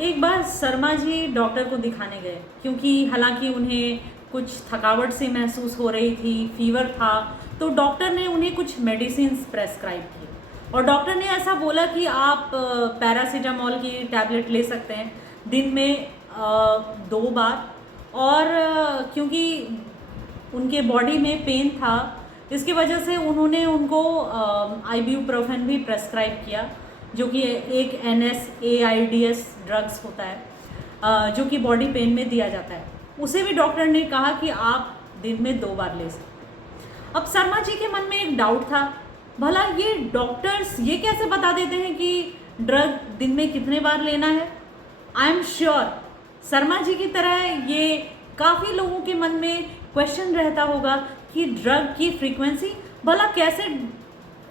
एक बार शर्मा जी डॉक्टर को दिखाने गए, क्योंकि हालांकि उन्हें कुछ थकावट सी महसूस हो रही थी, फीवर था। तो डॉक्टर ने उन्हें कुछ मेडिसिन प्रेस्क्राइब की और डॉक्टर ने ऐसा बोला कि आप पैरासीटामोल की टैबलेट ले सकते हैं दिन में 2 बार। और क्योंकि उनके बॉडी में पेन था, इसकी वजह से उन्होंने उनको आइब्यूप्रोफेन भी प्रेस्क्राइब किया, जो कि एक NSAIDs ड्रग्स होता है, जो कि बॉडी पेन में दिया जाता है। उसे भी डॉक्टर ने कहा कि आप दिन में 2 बार ले सकते हैं। अब शर्मा जी के मन में एक डाउट था, भला ये डॉक्टर्स ये कैसे बता देते हैं कि ड्रग दिन में कितने बार लेना है। I am sure Sharma ji की तरह ये काफ़ी लोगों के मन में क्वेश्चन रहता होगा कि ड्रग की फ्रीक्वेंसी भला कैसे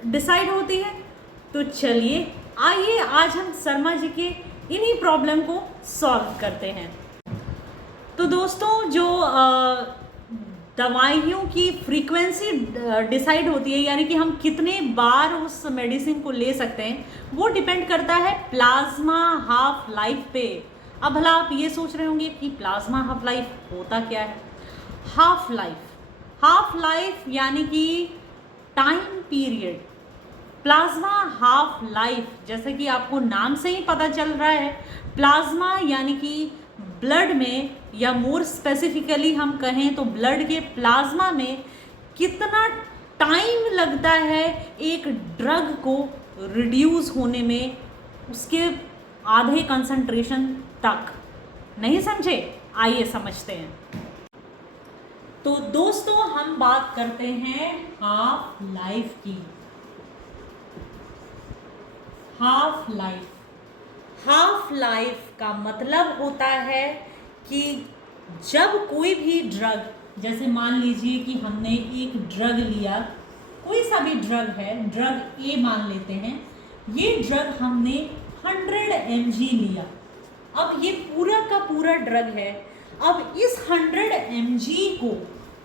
डिसाइड होती है। तो चलिए आइए आज हम शर्मा जी के इन्हीं प्रॉब्लम को सॉल्व करते हैं। तो दोस्तों, जो दवाइयों की फ्रीक्वेंसी डिसाइड होती है, यानी कि हम कितने बार उस मेडिसिन को ले सकते हैं, वो डिपेंड करता है प्लाज्मा हाफ लाइफ पे। अब भला आप ये सोच रहे होंगे कि प्लाज्मा हाफ लाइफ होता क्या है। हाफ लाइफ यानी कि time period. Plasma half life, जैसे कि आपको नाम से ही पता चल रहा है, प्लाज्मा यानी कि ब्लड में, या मोर स्पेसिफिकली हम कहें तो ब्लड के प्लाज्मा में कितना टाइम लगता है एक ड्रग को रिड्यूस होने में, उसके आधे कंसंट्रेशन तक। नहीं समझे? आइए समझते हैं। तो दोस्तों, हम बात करते हैं हाफ लाइफ की। हाफ लाइफ का मतलब होता है कि जब कोई भी ड्रग, जैसे मान लीजिए कि हमने एक ड्रग लिया, कोई सा भी ड्रग है, ड्रग ए मान लेते हैं, ये ड्रग हमने 100 mg लिया। अब ये पूरा का पूरा ड्रग है। अब इस 100 mg को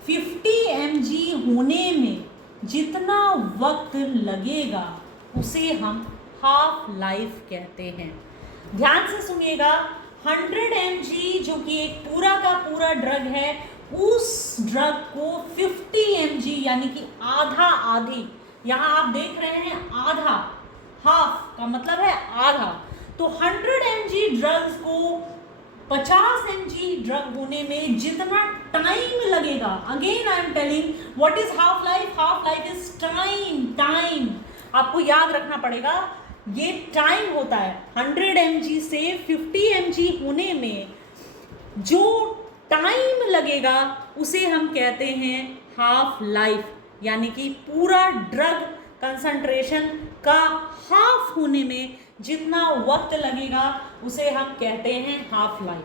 50 mg होने में जितना वक्त लगेगा उसे हम हाफ लाइफ कहते हैं। ध्यान से सुनिएगा, 100 mg जो कि एक पूरा का पूरा ड्रग है, उस ड्रग को 50 mg यानी कि आधा आधी, यहाँ आप देख रहे हैं आधा, हाफ का मतलब है आधा। तो 100 mg ड्रग्स को 50 mg ड्रग होने में जितना टाइम लगेगा, again I am telling what is half life. Half life is time. आपको याद रखना पड़ेगा, ये टाइम होता है। 100 mg से 50 mg होने में जो टाइम लगेगा उसे हम कहते हैं हाफ लाइफ, यानी कि पूरा ड्रग कंसंट्रेशन का हाफ होने में जितना वक्त लगेगा उसे हम कहते हैं हाफ लाइफ।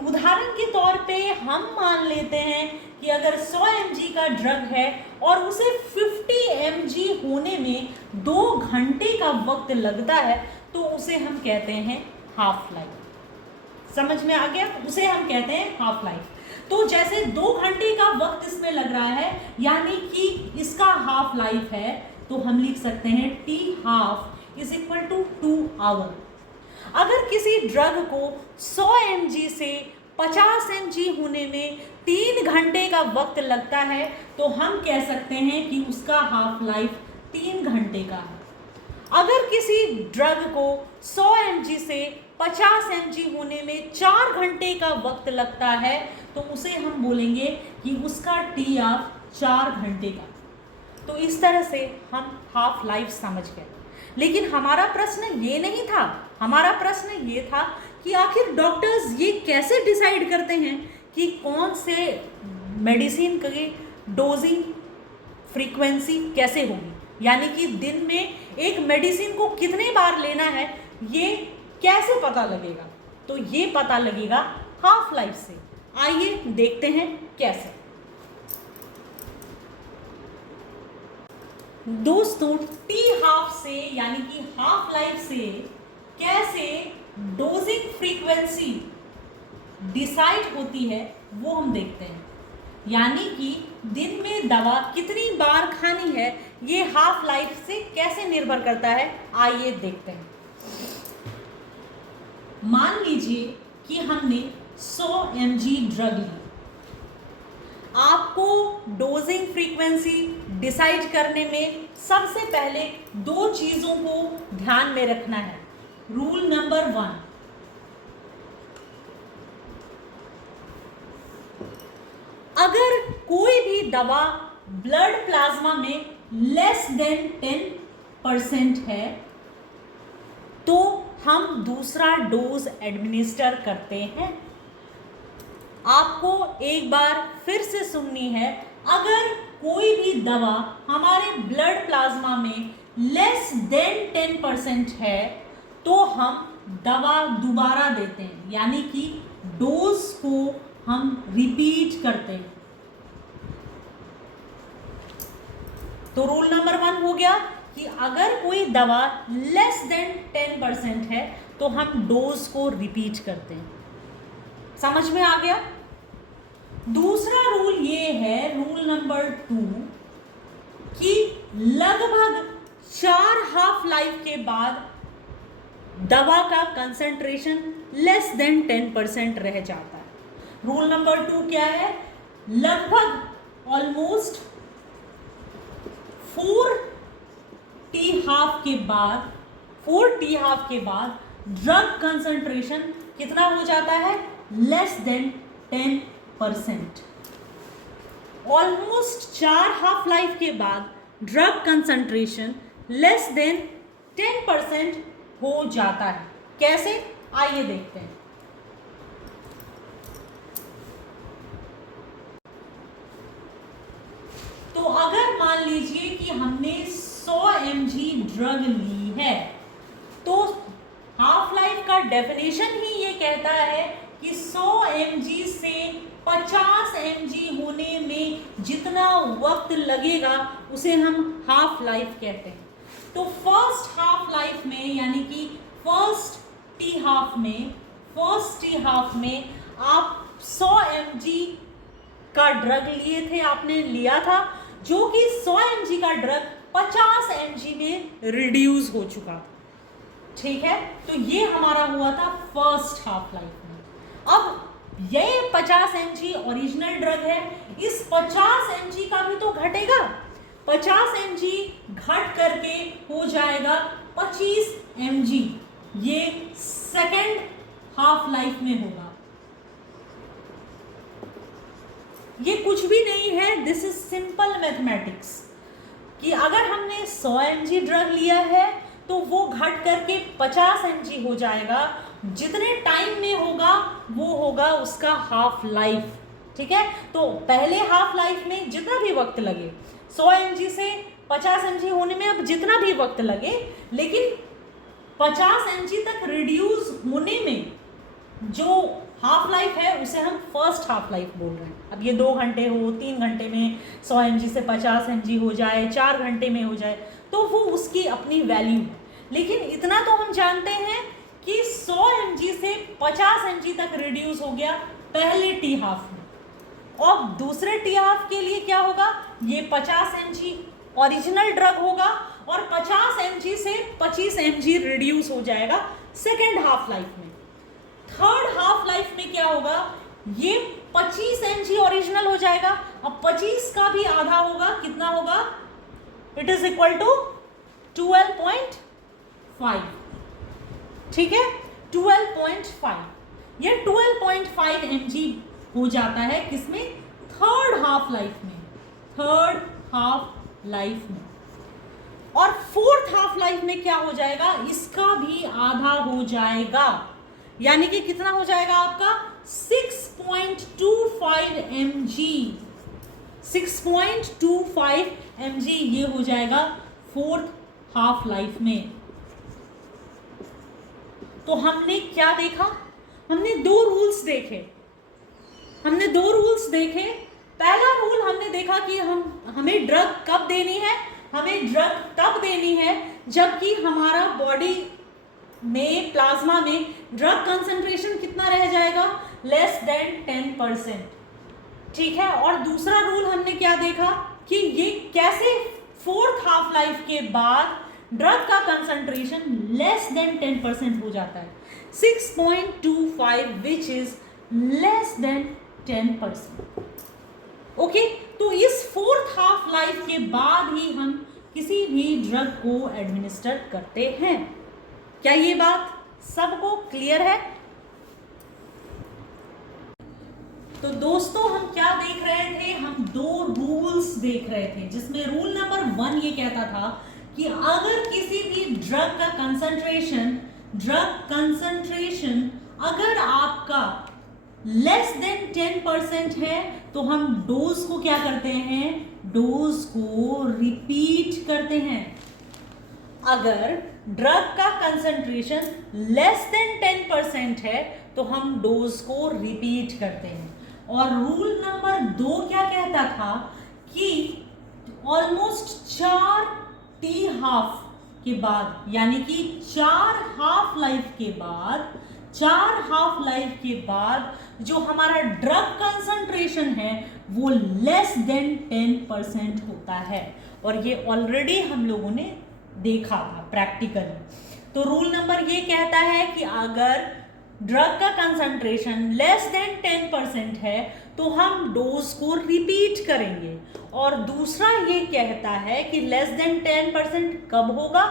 उदाहरण के तौर पे हम मान लेते हैं कि अगर 100 mg का ड्रग है और उसे 50 mg होने में 2 घंटे का वक्त लगता है, तो उसे हम कहते हैं हाफ लाइफ। समझ में आ गया? उसे हम कहते हैं हाफ लाइफ। तो जैसे 2 घंटे का वक्त इसमें लग रहा है, यानी कि इसका हाफ लाइफ है, तो हम लिख सकते हैं T half is equal to 2 hour. अगर किसी ड्रग को 100 mg से 50 mg होने में 3 घंटे का वक्त लगता है, तो हम कह सकते हैं कि उसका हाफ लाइफ 3 घंटे का है। अगर किसी ड्रग को 100 mg से 50 mg होने में 4 घंटे का वक्त लगता है, तो उसे हम बोलेंगे कि उसका T ऑफ 4 घंटे का। तो इस तरह से हम हाफ लाइफ समझ गए। लेकिन हमारा प्रश्न ये नहीं था, हमारा प्रश्न ये था कि आखिर डॉक्टर्स ये कैसे डिसाइड करते हैं कि कौन से मेडिसिन की डोजिंग फ्रीक्वेंसी कैसे होगी, यानी कि दिन में एक मेडिसिन को कितने बार लेना है, ये कैसे पता लगेगा। तो ये पता लगेगा हाफ लाइफ से। आइए देखते हैं कैसे। दोस्तों, टी हाफ से यानी कि हाफ लाइफ से कैसे डोजिंग फ्रीक्वेंसी डिसाइड होती है वो हम देखते हैं। यानी कि दिन में दवा कितनी बार खानी है, ये हाफ लाइफ से कैसे निर्भर करता है, आइए देखते हैं। मान लीजिए कि हमने 100 mg ड्रग ली। आपको डोजिंग फ्रीक्वेंसी डिसाइड करने में सबसे पहले दो चीजों को ध्यान में रखना है। रूल नंबर 1, अगर कोई भी दवा ब्लड प्लाज्मा में लेस देन 10% है तो हम दूसरा डोज एडमिनिस्टर करते हैं। आपको एक बार फिर से सुननी है, अगर कोई भी दवा हमारे ब्लड प्लाज्मा में लेस देन 10% है तो हम दवा दोबारा देते हैं, यानी कि डोज को हम रिपीट करते हैं। तो रूल नंबर 1 हो गया कि अगर कोई दवा लेस देन 10% है तो हम डोज को रिपीट करते हैं। समझ में आ गया? दूसरा रूल ये है, रूल नंबर 2, कि लगभग 4 हाफ लाइफ के बाद दवा का कंसंट्रेशन लेस देन 10% रह जाता है। रूल नंबर 2 क्या है? लगभग ऑलमोस्ट 4 टी हाफ के बाद ड्रग कंसंट्रेशन कितना हो जाता है? Less than 10%। Almost 4 half life के बाद ड्रग कंसंट्रेशन लेस देन 10% हो जाता है। कैसे? आइए देखते हैं। तो अगर मान लीजिए कि हमने 100 mg ड्रग ली है तो हाफ लाइफ का डेफिनेशन ही ये कहता है कि 100 mg से 50 mg होने में जितना वक्त लगेगा उसे हम हाफ लाइफ कहते हैं। तो फर्स्ट हाफ लाइफ में, यानी कि फर्स्ट टी हाफ में आप 100 mg का ड्रग आपने लिया था, जो कि 100 mg का ड्रग 50 mg में रिड्यूस हो चुका था। ठीक है, तो ये हमारा हुआ था फर्स्ट हाफ लाइफ में। अब ये 50 mg ओरिजिनल ड्रग है, इस 50 mg का भी तो घटेगा। 50 mg घट करके हो जाएगा 25 mg, ये सेकेंड हाफ लाइफ में होगा। ये कुछ भी नहीं है, दिस इज सिंपल मैथमेटिक्स, कि अगर हमने 100 mg ड्रग लिया है तो वो घट करके 50 mg हो जाएगा। जितने टाइम में होगा वो होगा उसका हाफ लाइफ। ठीक है, तो पहले हाफ लाइफ में जितना भी वक्त लगे, 100 mg से 50 mg होने में अब जितना भी वक्त लगे, लेकिन 50 mg तक रिड्यूस होने में जो हाफ लाइफ है उसे हम फर्स्ट हाफ लाइफ बोल रहे हैं। अब ये 2 घंटे हो, 3 घंटे में 100 mg से 50 mg हो जाए, 4 घंटे में हो जाए, तो वो उसकी अपनी वैल्यू है। लेकिन इतना तो हम जानते हैं कि 100 mg से 50 mg तक रिड्यूस हो गया पहले टी हाफ में, और दूसरे टी हाफ के लिए क्या होगा? ये 50 mg ओरिजिनल ड्रग होगा और 50 mg से 25 mg रिड्यूस हो जाएगा सेकेंड हाफ लाइफ में। थर्ड हाफ लाइफ में क्या होगा? ये 25 mg ओरिजिनल हो जाएगा, अब 25 का भी आधा होगा, कितना होगा? It is equal to 12.5। ठीक है, 12.5, ये 12.5 mg हो जाता है किसमें? थर्ड हाफ लाइफ में। और फोर्थ हाफ लाइफ में क्या हो जाएगा? इसका भी आधा हो जाएगा, यानी कि कितना हो जाएगा आपका? 6.25 mg। 6.25 mg ये हो जाएगा फोर्थ हाफ लाइफ में। तो हमने क्या देखा? हमने दो रूल्स देखे। पहला रूल हमने देखा कि हमें ड्रग कब देनी है? हमें ड्रग तब देनी है जबकि हमारा बॉडी में, प्लाज्मा में ड्रग कंसंट्रेशन कितना रह जाएगा? Less than 10%। ठीक है, और दूसरा रूल हमने क्या देखा कि ये कैसे फोर्थ हाफ लाइफ के बाद ड्रग का कंसंट्रेशन लेस देन 10% हो जाता है, 6.25 which is less than 10%। Okay, तो इस फोर्थ हाफ लाइफ के बाद ही हम किसी भी ड्रग को एडमिनिस्टर करते हैं। क्या ये बात सबको क्लियर है? तो दोस्तों हम क्या देख रहे थे, हम दो रूल्स देख रहे थे, जिसमें रूल नंबर 1 ये कहता था कि अगर किसी भी ड्रग का कंसंट्रेशन अगर आपका लेस देन 10% है तो हम डोज को क्या करते हैं, डोज को रिपीट करते हैं। अगर ड्रग का कंसंट्रेशन लेस देन 10% है तो हम डोज को रिपीट करते हैं। और रूल नंबर 2 क्या कहता था कि ऑलमोस्ट 4 टी हाफ के बाद, यानी कि 4 हाफ लाइफ के बाद जो हमारा ड्रग कंसंट्रेशन है वो लेस देन 10% होता है। और ये ऑलरेडी हम लोगों ने देखा था प्रैक्टिकली। तो रूल नंबर ये कहता है कि अगर ड्रग का कंसंट्रेशन लेस देन 10% है तो हम डोज को रिपीट करेंगे। और दूसरा ये कहता है कि लेस देन 10% कब होगा,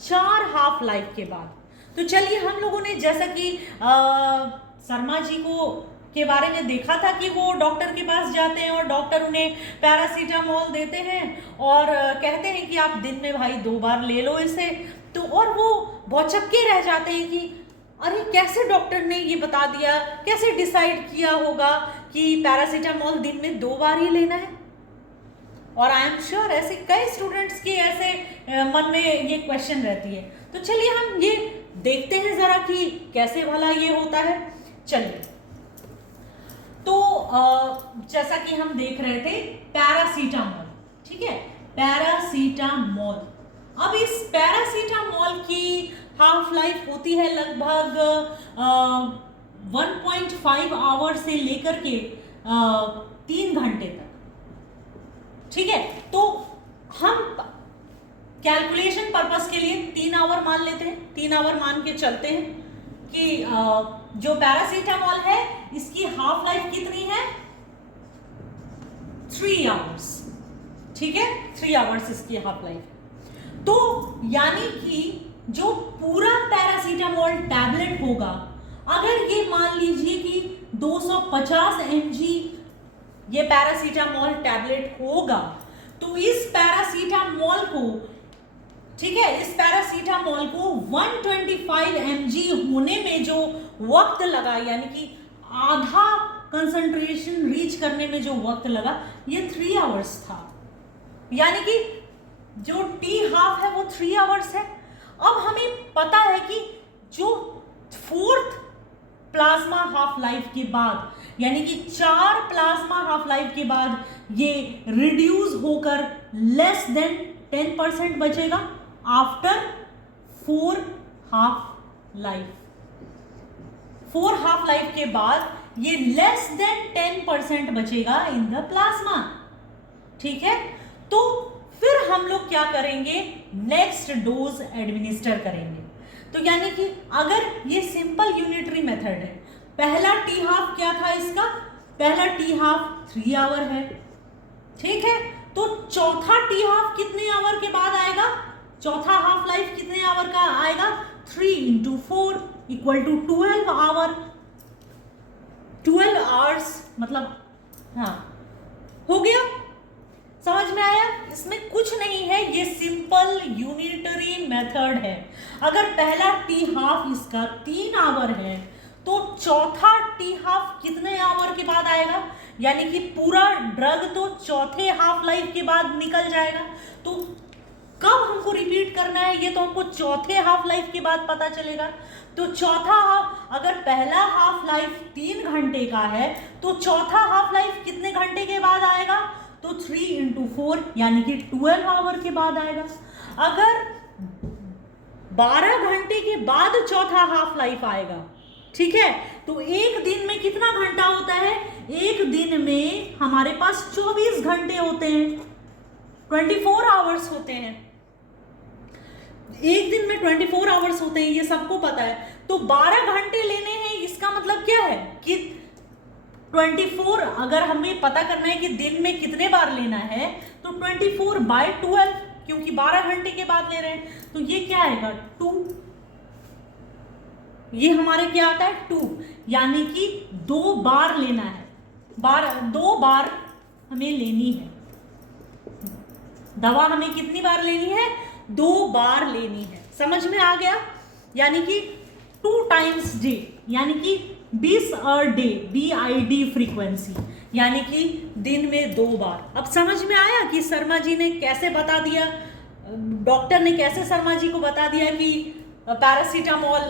4 हाफ लाइफ के बाद। तो चलिए, हम लोगों ने जैसा कि शर्मा जी को के बारे में देखा था कि वो डॉक्टर के पास जाते हैं और डॉक्टर उन्हें पैरासीटामोल देते हैं और कहते हैं कि आप दिन में भाई 2 बार ले लो इसे। तो और वो भौचक्के रह जाते हैं कि अरे कैसे डॉक्टर ने ये बता दिया, कैसे डिसाइड किया होगा कि पैरासीटामोल दिन में 2 बार ही लेना है। और आई एम श्योर ऐसे कई स्टूडेंट्स के ऐसे मन में ये क्वेश्चन रहती है। तो चलिए हम ये देखते हैं जरा कि कैसे भला ये होता है। चलिए, तो जैसा कि हम देख रहे थे पैरासीटामोल, ठीक है, पैरासीटामोल। अब इस पैरासीटामोल की हाफ लाइफ होती है लगभग 1.5 आवर से लेकर के 3 घंटे तक, ठीक है। तो हम कैलकुलेशन पर्पस के लिए 3 आवर मान लेते हैं, 3 आवर मान के चलते हैं कि जो पैरासीटामोल है इसकी हाफ लाइफ कितनी है, 3 आवर्स, ठीक है, 3 आवर्स इसकी हाफ लाइफ। तो यानी कि जो पूरा पैरासीटामोल टैबलेट होगा, अगर ये मान लीजिए कि 250 mg ये पैरासीटामोल टैबलेट होगा, तो इस पैरासीटामोल को, ठीक है, इस पैरासीटामोल को 125 mg होने में जो वक्त लगा, यानी कि आधा कंसंट्रेशन रीच करने में जो वक्त लगा, ये 3 आवर्स था। यानी कि जो टी हाफ है वो 3 आवर्स है। अब हमें पता है कि जो 4th प्लाज्मा हाफ लाइफ के बाद, यानी कि 4 प्लाज्मा हाफ लाइफ के बाद ये रिड्यूस होकर लेस देन 10% बचेगा after 4 half life. 4 half life के बाद ये लेस देन 10% बचेगा इन द प्लाज्मा, ठीक है। तो फिर हम लोग क्या करेंगे, नेक्स्ट डोज एडमिनिस्टर करेंगे। तो यानी कि अगर ये सिंपल यूनिटरी मेथड है, पहला टी हाफ क्या था इसका, पहला टी हाफ 3 आवर है, ठीक है। तो चौथा टी हाफ कितने आवर के बाद आएगा, चौथा हाफ लाइफ कितने आवर का आएगा, 3 × 4 = 12 आवर। 12 आवर्स मतलब, हाँ, हो गया, समझ में आया। इसमें कुछ नहीं है, ये सिंपल यूनिटरी मेथड है। अगर पहला टी हाफ इसका 3 आवर है तो चौथा टी हाफ कितने आवर के बाद आएगा, यानी कि पूरा ड्रग तो चौथे हाफ लाइफ के बाद निकल जाएगा। तो कब हमको रिपीट करना है ये तो हमको चौथे हाफ लाइफ के बाद पता चलेगा। तो चौथा हाफ, अगर पहला हाफ लाइफ 3 घंटे का है तो चौथा हाफ लाइफ कितने घंटे के बाद आएगा, तो 3 × 4 यानी कि 12 आवर के बाद आएगा। अगर 12 घंटे के बाद चौथा हाफ लाइफ आएगा, ठीक है, तो एक दिन में कितना घंटा होता है, एक दिन में हमारे पास 24 घंटे होते हैं, 24 आवर्स होते हैं। एक दिन में 24 आवर्स होते हैं, ये सबको पता है। तो 12 घंटे लेने हैं, इसका मतलब क्या है कि 24, अगर हमें पता करना है कि दिन में कितने बार लेना है, तो 24/12, क्योंकि 12 घंटे के बाद ले रहे हैं, तो ये क्या आएगा 2। ये हमारे क्या आता है 2, यानी कि 2 बार लेना है, 2 बार हमें लेनी है दवा। हमें कितनी बार लेनी है? 2 बार लेनी है। समझ में आ गया? यानी कि 2 टाइम्स डे, यानी कि 20 अ डे, BID फ्रीक्वेंसी, यानी कि दिन में 2 बार। अब समझ में आया कि शर्मा जी ने कैसे बता दिया, डॉक्टर ने कैसे शर्मा जी को बता दिया कि पैरासीटामोल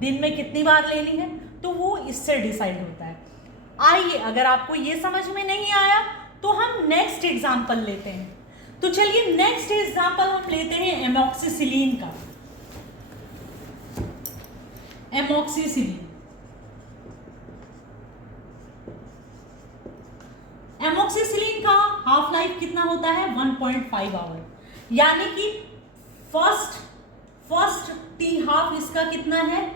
दिन में कितनी बार लेनी है? तो वो इससे डिसाइड होता है। आइए, अगर आपको ये समझ में नहीं आया तो हम नेक्स्ट एग्जाम्पल लेते हैं। तो चलिए नेक्स्ट एग्जाम्पल हम लेते हैं एमॉक्सिसिलिन का। एमॉक्सिसिलिन, एमॉक्सिसिलिन का हाफ लाइफ कितना होता है? 1.5 आवर, यानी कि फर्स्ट टी हाफ इसका कितना है?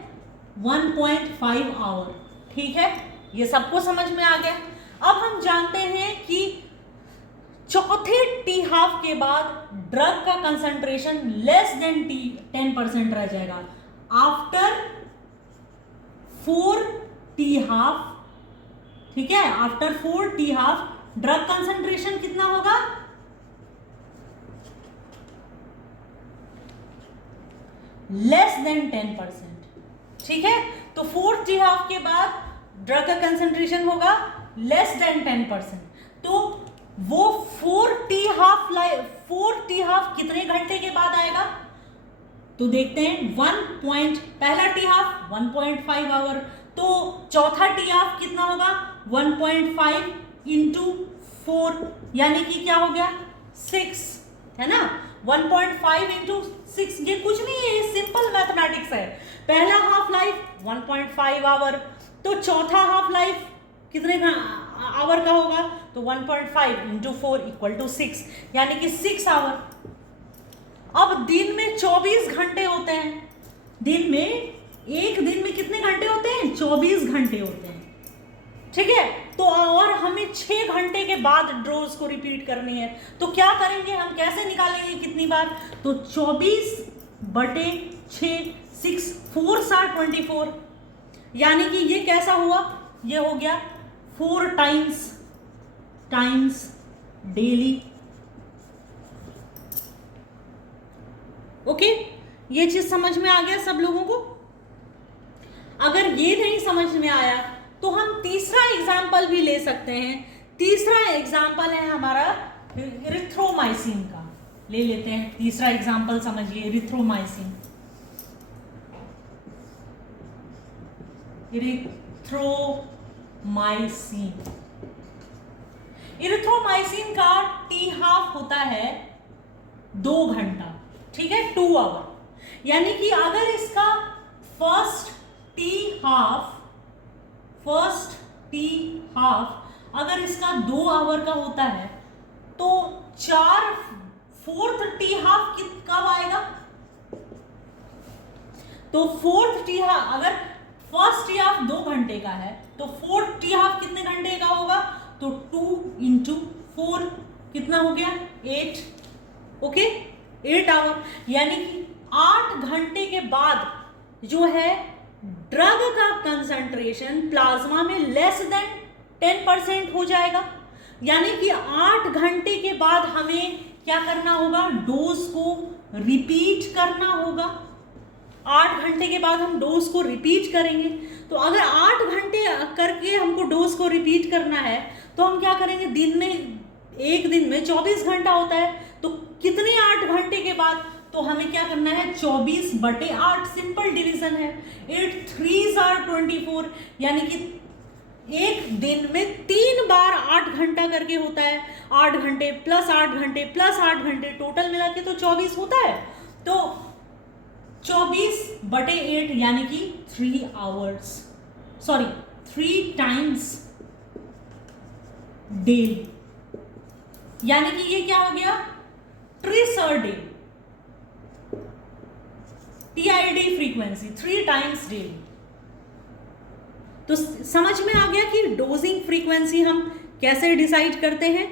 1.5 आवर। ठीक है, ये सबको समझ में आ गया। अब हम जानते हैं कि चौथे टी हाफ के बाद ड्रग का कंसंट्रेशन लेस देन 10% रह जाएगा। आफ्टर 4 टी हाफ, ठीक है, after 4 T half drug concentration कितना होगा? Less than 10%। ठीक है, तो 4 टी हाफ के बाद ड्रग का कंसंट्रेशन होगा लेस देन 10%। तो वो 4 टी हाफ कितने घंटे के बाद आएगा? तो देखते हैं, पहला टी हाफ 1.5 आवर, तो चौथा टी हाफ कितना होगा? 1.5 इंटू 4, यानी कि क्या हो गया? 6, है ना। 1.5 इंटू 6, ये कुछ नहीं है, ये सिंपल मैथमेटिक्स है। पहला हाफ लाइफ 1.5 आवर, तो चौथा हाफ लाइफ कितने आवर का होगा? तो 1.5 इंटू 4 इक्वल टू 6, यानी कि 6 आवर। अब दिन में 24 घंटे होते हैं। एक दिन में कितने घंटे होते हैं? 24 घंटे होते हैं। ठीक है, तो और हमें 6 घंटे के बाद डोज को रिपीट करनी है। तो क्या करेंगे हम, कैसे निकालेंगे कितनी बार? तो 24/6, 6 4 24, यानी कि ये कैसा हुआ? ये हो गया 4 टाइम्स डेली। ओके, ये चीज समझ में आ गया सब लोगों को? अगर ये नहीं समझ में आया तो हम तीसरा एग्जाम्पल भी ले सकते हैं। तीसरा एग्जाम्पल है हमारा इरिथ्रोमाइसिन का। ले लेते हैं तीसरा एग्जाम्पल, समझिए इरिथ्रोमाइसिन। इरिथ्रोमाइसिन का टी हाफ होता है 2 घंटा, ठीक है, 2 आवर। यानी कि अगर इसका फर्स्ट टी हाफ अगर इसका 2 आवर का होता है, तो 4th टी हाफ कब आएगा? तो 4th टी हाफ, अगर फर्स्ट टी हाफ 2 घंटे का है, तो 4th टी हाफ कितने घंटे का होगा? तो 2 इंटू 4 कितना हो गया? 8। ओके, 8 आवर, यानी कि 8 घंटे के बाद जो है ड्रग का कंसंट्रेशन प्लाज्मा में लेस देन 10% हो जाएगा। यानी कि 8 घंटे के बाद हमें क्या करना होगा? डोज को रिपीट करना होगा। 8 घंटे के बाद हम डोज को रिपीट करेंगे। तो अगर 8 घंटे करके हमको डोज को रिपीट करना है, तो हम क्या करेंगे? एक दिन में 24 घंटा होता है, तो कितने 8 घंटे के बाद? तो हमें क्या करना है? 24/8, सिंपल डिवीजन है। 8 3s are 24, यानी कि एक दिन में 3 बार 8 घंटा करके होता है। 8 घंटे प्लस 8 घंटे प्लस 8 घंटे, टोटल मिला के तो 24 होता है। तो 24/8 यानी कि 3 टाइम्स डेली, यानी कि ये क्या हो गया? Thrice a day. TID frequency 3 times daily. तो समझ में आ गया कि डोजिंग फ्रीक्वेंसी हम कैसे डिसाइड करते हैं।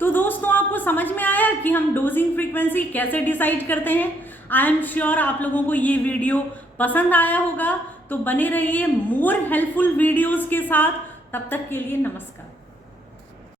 तो दोस्तों आपको समझ में आया कि हम डोजिंग फ्रीक्वेंसी कैसे डिसाइड करते हैं। आई एम श्योर आप लोगों को ये वीडियो पसंद आया होगा। तो बने रहिए मोर हेल्पफुल वीडियोस के साथ। तब तक के लिए नमस्कार।